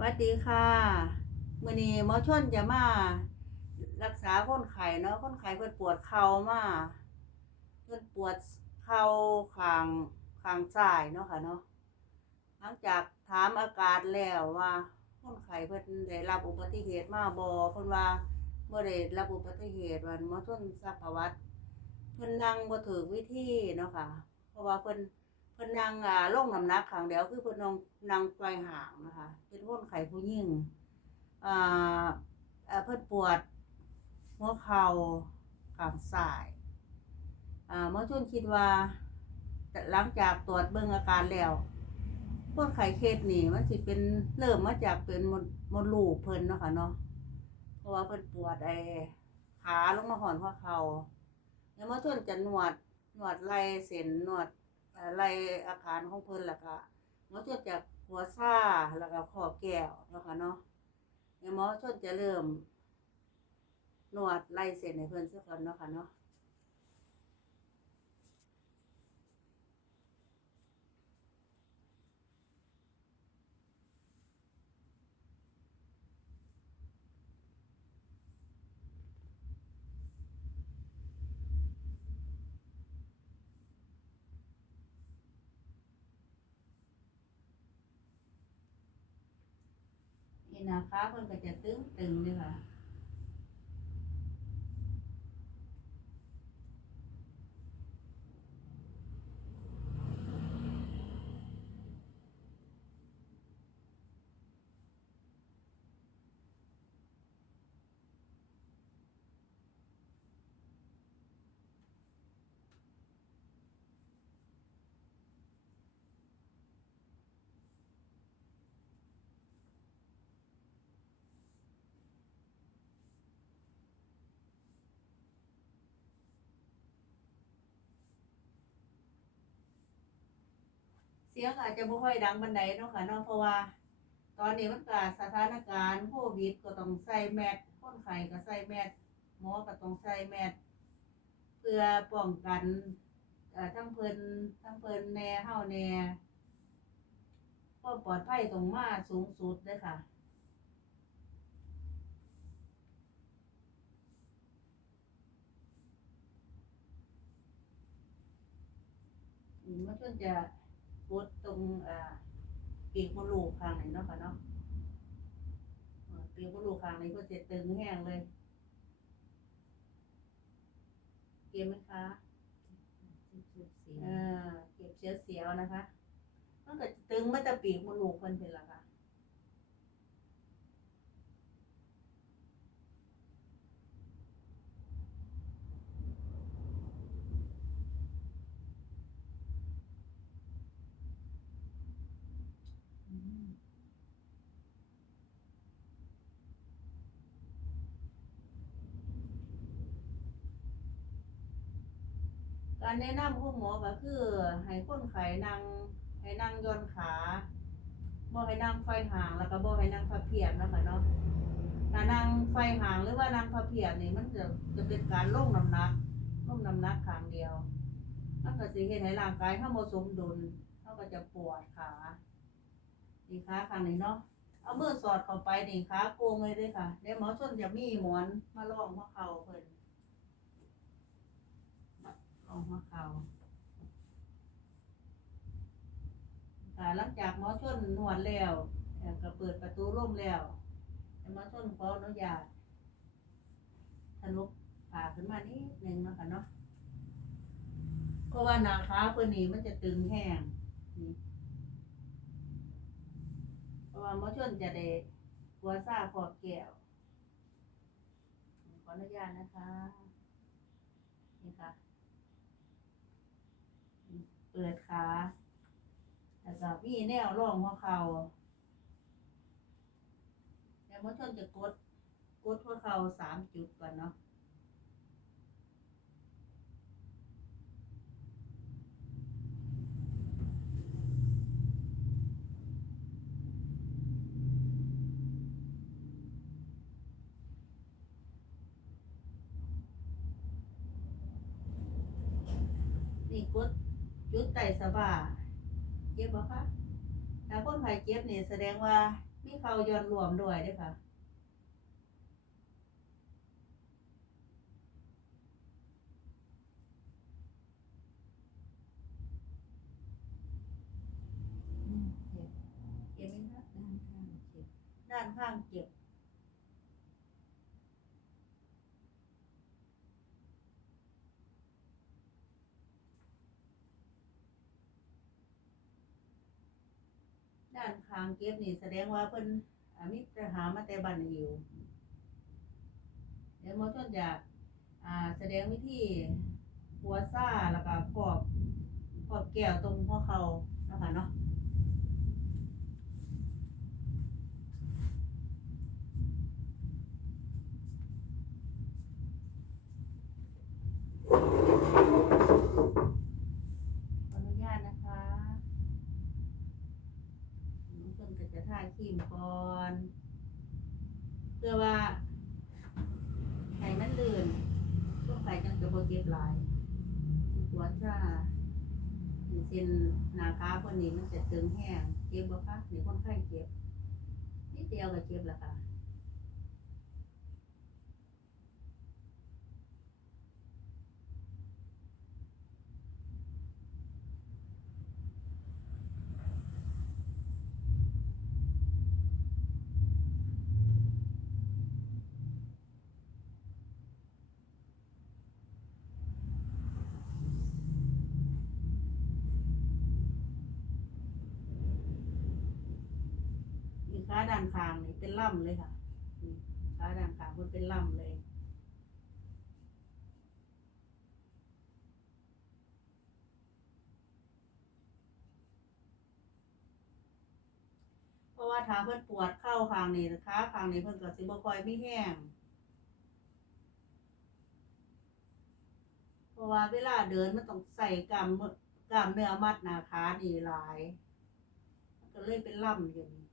สวัสดีค่ะมือนี้หมอชนจะมารักษาคนไข้เนาะคนไข้เพิ่นปวดเข่ามาเพิ่นปวดเข่าข้างข้างซ้ายเนาะค่ะเนาะหลังจากถามอาการแล้วว่าคนไข้เพิ่นได้รับอุบัติเหตุมาบ่เพิ่นว่าบ่ได้รับอุบัติเหตุว่าหมอชนซักประวัติเพิ่นนั่งบ่ถูกวิธีเนาะค่ะ เพราะว่าเพิ่น พิ่นนั่งอ่าลงน้ำหนักครั้งเดียวคือเพิ่นนั่งนั่งปลายหางนะคะเป็นคนไข้ผู้หญิงอ่าเอ่อเพิ่นปวดหัวเข่าข้างซ้ายอ่าหมอชนคิดว่าหลังจากตรวจเบิ่งอาการแล้วคนไข้เคสนี่มันสิเป็นเริ่มมาจากเป็นมดมดลูกเพิ่นเนาะค่ะเนาะเพราะว่าเพิ่นปวดไอ้ขาลงมาหอนหัวเข่าแล้วหมอชนจะนวดนวดไหล่เส้นนวด ไรอาการของเพิ่นล่ะก็หมอชนจากหัวซ่าแล้วก็ข้อแก้วเนาะค่ะเนาะเดี๋ยหมอชนจะเริ่มนวดไล่เส้นให้เพิ่นซะก่อนเนาะค่ะเนาะ ที่นาคะเพิ่นก็จะตึงตึงเลยค่ะ สียงอาจจะบ่ค่อยดังบันไดเนาะค่ะเนาะเพราะว่า ตอนนี้มันก็สถานการณ์โควิดก็ต้องใส่แมสคนไข้ก็ใส่แมสหมอก็ต้องใส่แมสเพื่อป้องกันเอ่อทั้งเพิ่นทั้งเพิ่นแน่เฮาแน่ความปลอดภัยต้องมาสูงสุดเด้อค่ะมันก็จะ กดตรงอ่าปีกมดลูกข้างไหนเนาะค่ะเนาะเออปีกมดลูกข้างไหนก็จะตึงแห้งเลยเก็บไหมคะเออเก็บเชื้อเสียวนะคะมันก็จะตึงมาแต่ปีกมดลูกเพิ่นเป็นละค่ะ อืม การแนะนำของหมอก็คือให้คนไข้นั่งให้นั่งย่อนขาบ่ให้นั่งไฟห่างแล้วก็บ่ให้นั่งพับเพียบนะคะเนาะถ้านั่งไฟห่างหรือว่านั่งพับเพียบนี่มันจะจะเป็นการลงน้ำหนักลงน้ำหนักข้างเดียวมันก็สิเฮ็ดให้ร่างกายเฮาบ่สมดุลเฮาก็จะปวดขานี่ขาข้างนี้เนาะเอามือสอดเข้าไปนี่ขาโกงเลยเด้ค่ะเดี๋ยวหมอชนจะมีหมอนมาลองมาเข่าเพิ่น ลองมาเข่าค่ะหลังจากหมอชนนวดแล้วก็เปิดประตูร่มแล้วหมอชนขออนุญาตทะลุผ่าขึ้นมานิดนึงนะคะเนาะเพราะว่าหนาขาเพิ่นนี่มันจะตึงแห้งเพราะว่าหมอชนจะได้กัวซ่าขอบแก้วขออนุญาตนะคะนี่ค่ะ ปิดขาแล้วก็มีแนวร่องหัวเข่าแล้วมอชนจะกด กดหัวเข่าสามจุดก่อนเนาะ นี่กด บว่าเจ็บบ่คะถ้าคนไข้เจ็บนี่แสดงว่ามีเขาย้อนรวมด้วยเด้ค่ะเจ็บเจ็บไหมครับด้านข้างเจ็บ ด้านข้างเก็บนี่แสดงว่าเพิ่นอ่ามีปัญหามาแต่บันอยู่เดี๋ยวหมอชนจะอ่าแสดงวิธีหัวซ่าแล้วก็ขอบขอบแก้วตรงหัวเขานะคะเนาะ ขออนุญาตนะคะน้องเพิ่นก็จะ ทีมก่อนเพื่อว่าไขมันลื่นพวกไฟจังจะบ่เจ็บหลายปวดซ่าย่างเส้นหนาคาคนนี้มันจะตึงแห้งเจ็บบ่คะนี่คนไข้เจ็บนิดเดียวก็เจ็บแล้วค่ะ นี่ ขาด้านข้างนี่เป็นล่ำเลยค่ะนี่ขาด้านข้างมันเป็นล่ำเลยเพราะว่าถ้าเพิ่นปวดเข้าข้างนี่ขาข้างนี่เพิ่อนก็สิบ่ค่อยไมีแห้งเพราะว่าเวลาเดินมันต้องใส่กล้ามเนื้อกล้ามเนื้อมัดหน้าขานี่หลาย ก็เลยเป็นล่ำอยู่นี่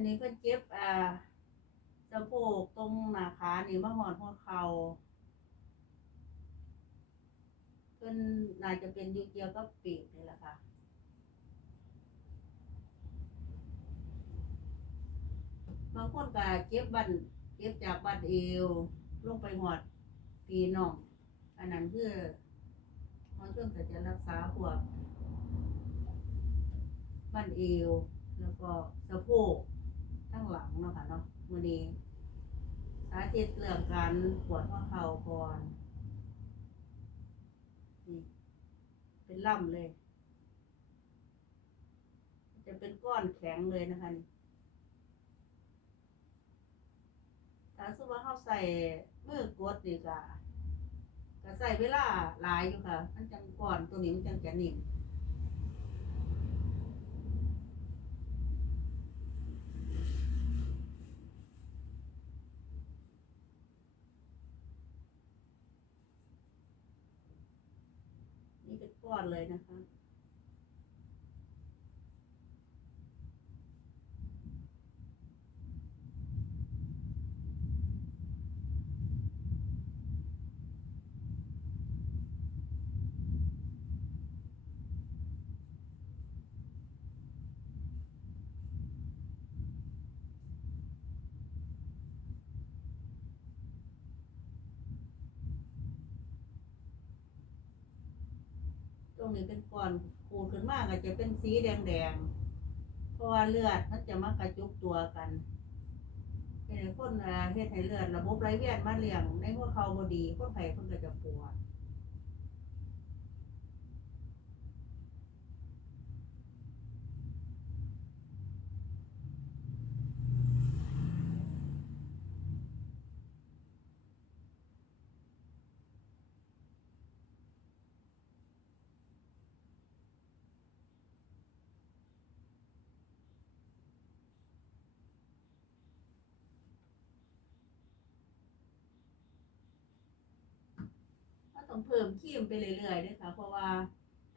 นนี้เพิ่นเจ็บอ่าสะโพกตรงหน้าขานี่มาหอดหัวเข่าเพิ่นน่าจะเป็นยูเกียวกับปีกนี่แหละค่ะบางคนก็เจ็บบันเจ็บจากบันเอวลงไปหอดปีน่องอันนั้นคือมันเพิ่งแต่จะรักษาพวกบันเอวแล้วก็สะโพก ทั้งหลังเนาะค่ะเนาะมือนี้สาธิตเรื่องการปวดข้อเข่าก่อนนี่เป็นล่ำเลย จะเป็นก้อนแข็งเลยนะคะนี่ถ้าสมมติว่าเขาใส่มือกดนี่ก็ก็ใส่เวลาหลายอยู่ค่ะ มันจังก้อนตัวนี้มันจังจะนิ่ม ก่อนเลยนะคะ นี้เป็นก้อนขูดขึ้นมาก็จะเป็นสีแดงๆ เพราะว่าเลือดมันจะมากระจุกตัวกันเฮ็ดให้คนอ่าเฮ็ดให้เลือดระบบไหลเวียนมาเลี้ยงในหัวเข่าบ่ดีคนไข้คนก็จะปวด เพิ่มครีมไปเรื่อยๆด้วยค่ะ เพราะว่า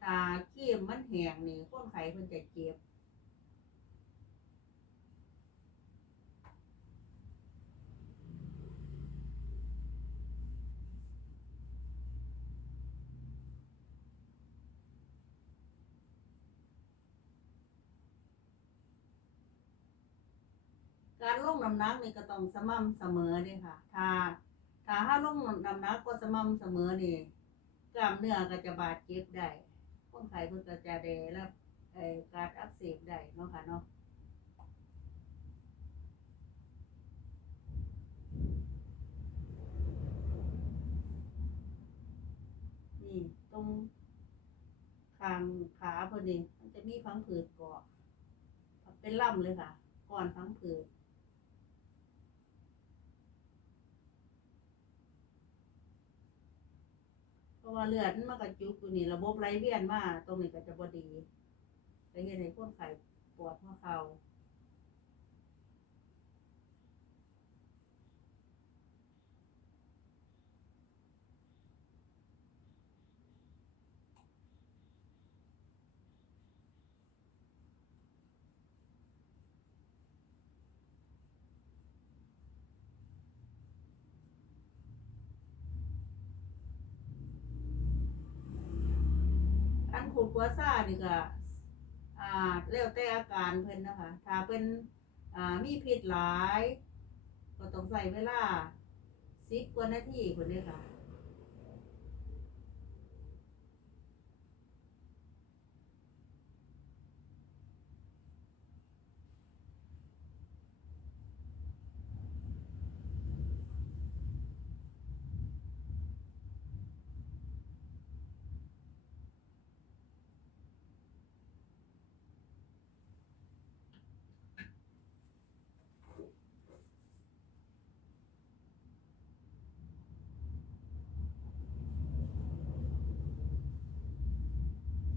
ถ้าครีมมันแห้งนี่คนไข้คนจะเจ็บการลงน้ำหนักนี่ก็ต้องสม่ำเสมอเด้ค่ะ ถ้า ถ้าห้าลงน้ำหนักก็สม่ำเสมอนี่กล้ามเนื้อก็จะบาดเจ็บได้คนไข้เพิ่นก็จะได้รับเอ่อการอักเสบได้เนาะค่ะเนาะนี่ตรงคางขาพอดีมันจะมีพังผืดเกาะเป็นล่ำเลยค่ะ ก่อนพังผืด เพราะว่าเลือดมันกระจุกอยู่นี่ระบบไหลเวียนมาตรงนี้ก็จะบ่ดีไปเฮ็ดให้คนไข้ปวดหัวเข่า ดหัวซ่านี่ก็อ่าแล้วแต่อาการเพิ่นนะคะ ถ้าเป็นอ่ามีพิษหลาย ก็ต้องใส่เวลาสิบกว่านาทีคนนี้ค่ะ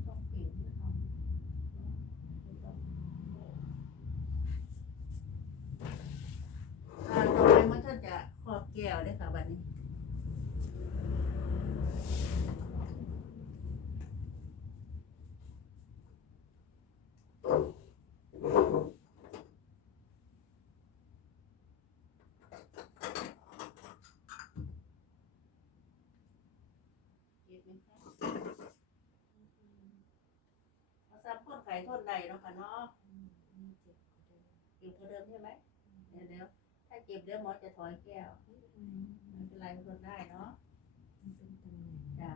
ต้องปิดให้เขาอ่าต่อไปมันก็จะครอบแก้วเลยค่ะ บัดนี้เจ็บไหมคะเอาซับพ่นไข่ทนใดเนาะค่ะเนาะนี่เจ็บกว่าเดิมเจ็บกว่าเดิมใช่ไหมเดี๋ยว เจ็บเดี๋ยวหมอจะถอยแก้วมไม่เป็นไรทนได้เนาะจ้ะ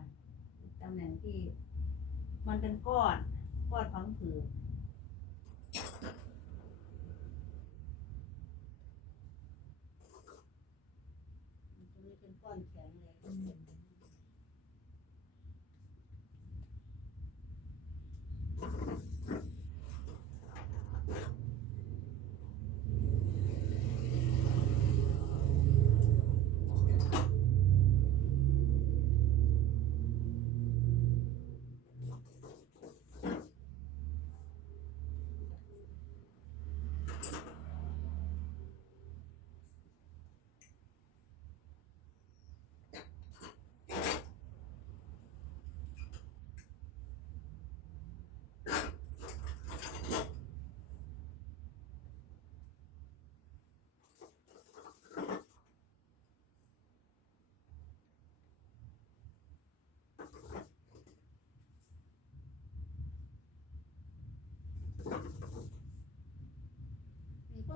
ตำแหน่งที่ มันเป็นก้อนก้อนพังผืดมันจะไม่เป็นก้อนแข็งเลย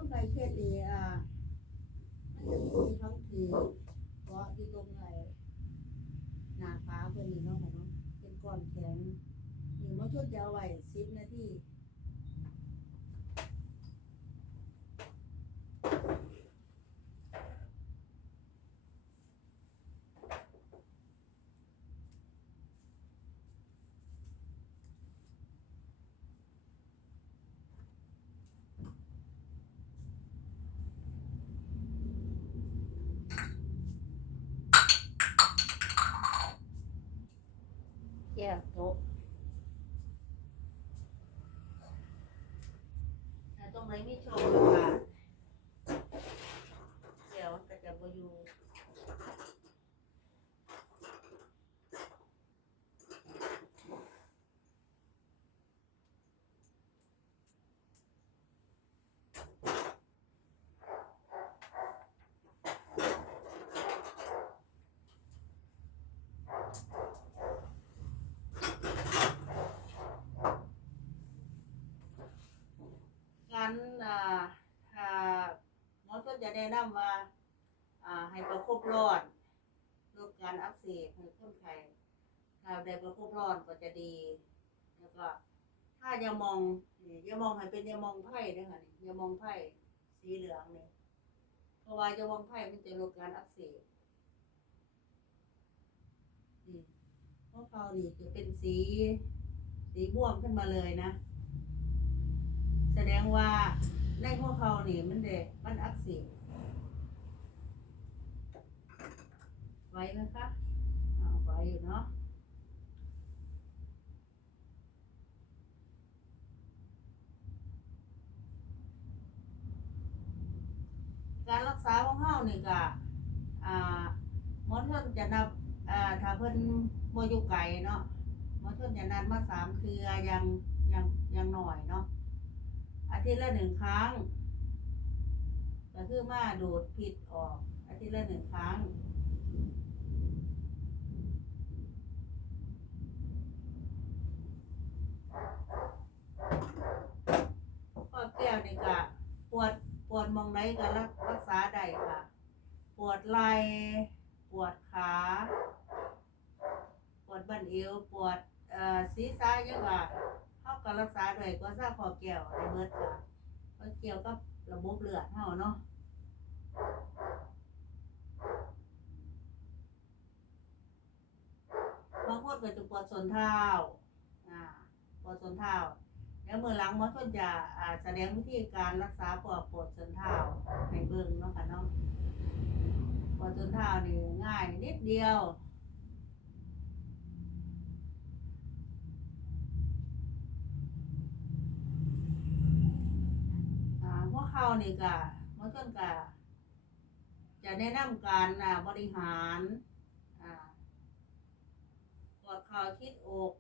ไทรเครียดเลยอะมันจะมีท้องผืดเกาะที่ตรงไหนหนาฟ้าเพื่อนนี่เนาะค่ะเนาะเป็นก้อนแข็งนี่มาชุดยาวไหว้สิบนาที แก้วโต๊ะถ้าตรงไหนมีช่องอากาศแก้วก็จะบ่อยู่ จะแนะนำว่า อ่า ให้ประคบร้อนลดการอักเสบให้คนไข้ถ้าได้ประคบร้อนก็จะดี แล้วก็ ถ้ายามองนี่ยามองให้เป็นยามองไผ่เด้อค่ะนี่ยามองไผ่สีเหลืองเนี่เพราะว่ายามองไผ่มันจะลดการอักเสบนี่เพราะเขานี่จะเป็นสี สีม่วงขึ้นมาเลยนะ แสดงว่าในหัวเขานี่มันเด็กมันอักเสบ ไหวไหมคะอ้าไหวอยู่เนาะการรักษาของเฮานี่ก็อ่าหมอทนจะนับอ่าถ้าเพิ่นบ่อยู่ไกลเนาะหมอทนจะนัดมาสามเทื่ออยังอยังอยังหน่อยเนาะอาทิตย์ละหนึ่งครั้งก็คือมาดูดพิษออก อาทิตย์ละหนึ่งครั้ง ข้อแก้วนี่ก็ปวดปวดหมองไหนก็รักรักษาได้ค่ะ ปวดไหล่ปวดขา ปวดบั้นเอวปวดเอ่อศีรษะยังว่าเขา ก็รักษาด้วยก็ซาข้อแก้วได้เบิดค่ะก็เกี่ยวกับระบบเลือดเฮาเนาะบางคนก็จะปวดส้นเท้าอ่าปวดส้นเท้าเดี๋ยวมือหลังหมอทนจะอ่าแสดงวิธีการรักษาปวดปวดส้นเท้าให้เบิ่งเนาะค่ะเนาะปวดส้นเท้านี่ง่ายนิดเดียว อ่าหัว เข่านี่ก็หมอทนก็จะแนะนำการบริหารอ่ากดเข่าชิดอก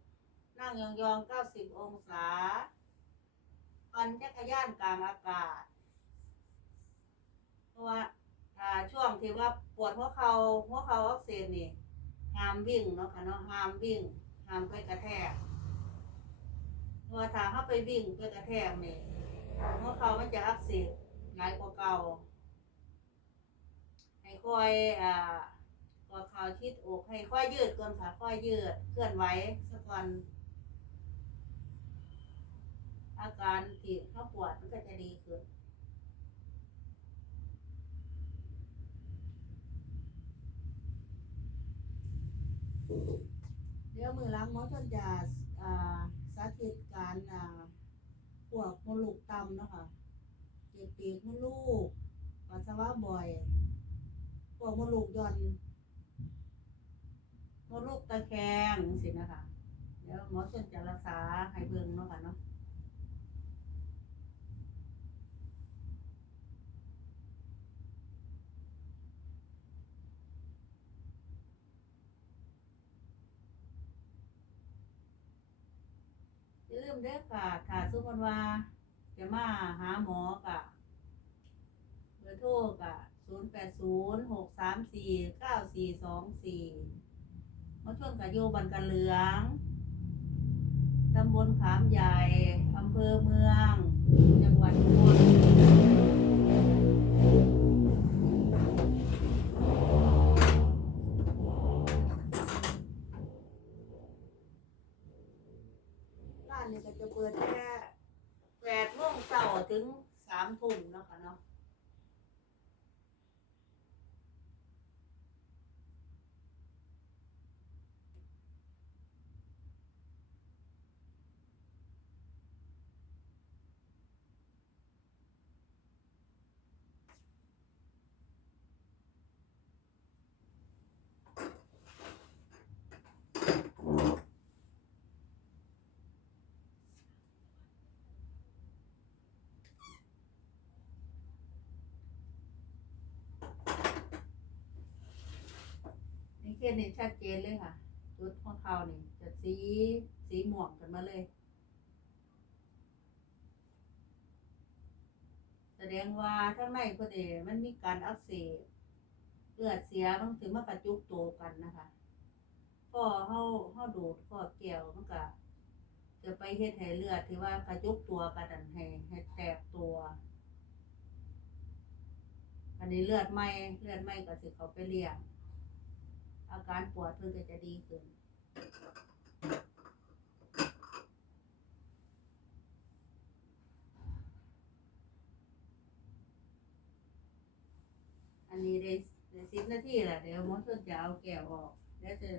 นั่งยองๆ 90 องศา ปั่นจักรยานกลางอากาศ เพราะว่าช่วงที่ว่าปวดหัวเขา่าหัวเข่าอักเสบนี่ห้ามวิ่งเนาะค่ะเนาะห้ามวิ่งห้ามไปกระแทกเพราะว่าถ้าเข้าไปวิ่งไปกระแทกนี่ หัวเข่ามันจะอักเสบหลายกว่าเก่า ให้คอยอ่าก็ข่าวชิดอกให้ค่อยยืดก่อนค่ะค่อยยืดเคลื่อนไหวสักก่อนอาการที่เขาปวดมันก็จะดีขึ้นเดี๋ยวมือล้างหมอชนจะอ่าสาธิตการอ่า วกมดลูกต่ำนะคะเจ็บปีกมดลูกปัสสาวะบ่อยพวกมดลูกย่อนมดลูกตะแคงสินะคะ เดี๋ยวหมอชนจะรักษาให้เบิ่งเนาะค่ะเนาะ มเด้อค่ะถ้าสมมติว่า จะมาหาหมอกะเบอร์โทรกะศูนย์แปดศูนย์หกสามสี่เก้าสี่สองสี่มาช่วงกับโยบันกันเหลืองตำบลขามใหญ่อำเภอเมือง จังหวัดอุบลร้านนี้ก็จะเปิดแค่แปดโมงเช้าถึงสามทุ่มเนาะค่ะเนาะ นี่เนี่ชัดเจนเลยค่ะจุดของเขานี่จะสีสีหม่วงกันมาเลย แสดงว่าข้างในเพิ่นเองมันมีการอักเสบเลือดเสียมันถึงมากระจุกโตวกันนะคะพอเฮาเฮาดูดข้อแก้วมันก็จะไปเฮ็ดให้เลือดที่ว่ากระจุกตัวกันนั่นให้ให้แตกตัว อันนี้เลือดไหมเลือดไหมก็สิเขาไปเลี้ยง อาการปวดเพิ่นก็จะดีขึ้นอันนี้ได้ได้สิบนาทีแหละเดี๋ยวหมอส่นจะเอาแก้วออกเดี๋ยวจะ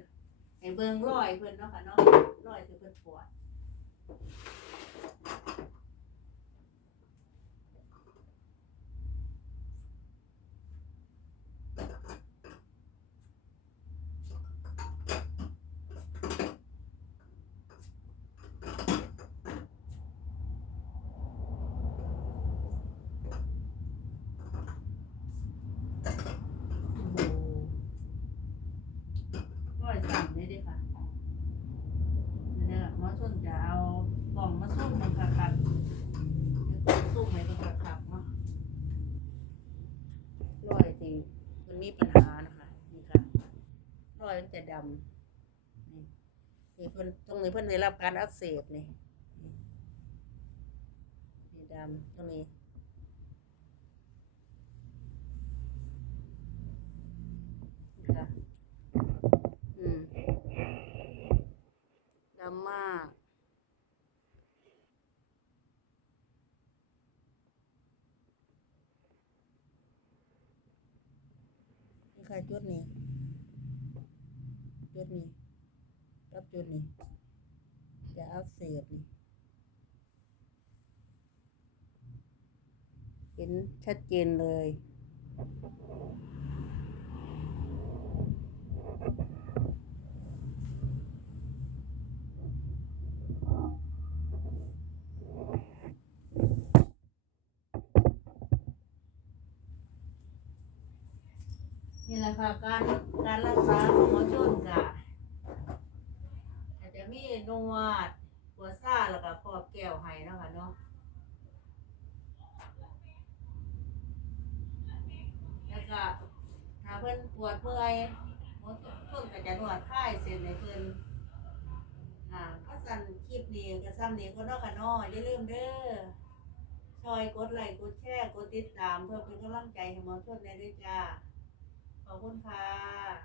ให้เบิ่งรอยเพิ่นเนาะค่ะเนาะรอยที่เพิ่นปวด ร้อยสั่งเลยเดิค่ะเดี๋ยวหมอชนจะเอากล่องมาซุ่มมันคักคักๆเดี๋ยวซุ่มให้มันคักคักๆเนาะร้อยที่มันมีปัญหานะคะนี่ค่ะร้อย มันจะดำนี่นี่เพิ่นตรงนี้เพิ่นได้รับการอักเสบนี่นี่ดำตรงนี้ค่ะอืมดำมากนี่ค่ะจุดนี้ จุดนี้กับจุดนี้จะอักเสบนี่เห็นชัดเจนเลยนี่แหละค่ะการการรักษาของหมอชนกะอาจจะมีนวดหัวซ่าแล้วก็ครอบแก้วให้เนาะค่ะเนาะแล้วก็ถ้าเพิ่นปวดเมื่อยหมอชนก็จะนวดคลายเส้นให้เพิ่นอ่าก็สั่นคลิปนี้ก็ซ้ำนี้ก็เนาะค่ะเนาะอย่าลืมเด้อช่วยกดไลค์กดแชร์กดติดตามเพื่อเป็นกำลังใจให้หม อชนในด้วยจ้าขอบคุณค่ะ